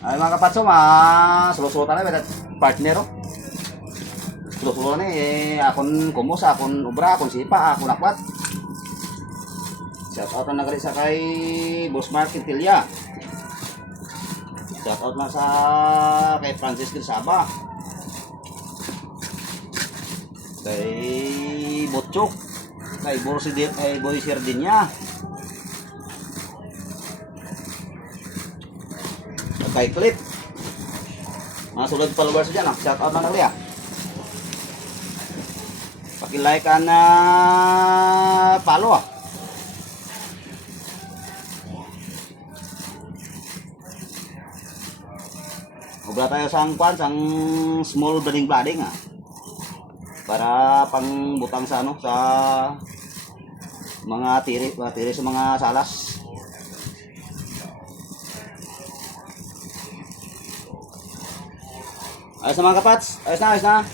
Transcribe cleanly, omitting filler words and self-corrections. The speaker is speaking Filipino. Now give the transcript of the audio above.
Ay mga kapatso, sulo-sulo tayo with partner. Oh. Sulo-sulo na akon kumos, akon ubra, akon sipa, akon akwat. Shout out na nagari sa kay Boss Mark Quintilla. Shout out na sa kay Francis Grisaba. Kay Botchok. Kay Borsidit, kay Boy Serdinya. Kay Clip. Mga sulod followers dyan, shout out na nagari. Paki-like na follow. Ubra tayo sang small blading para pangbutang sa sa mga tiri sa mga salas. Ayos na mga kapats, ayos na.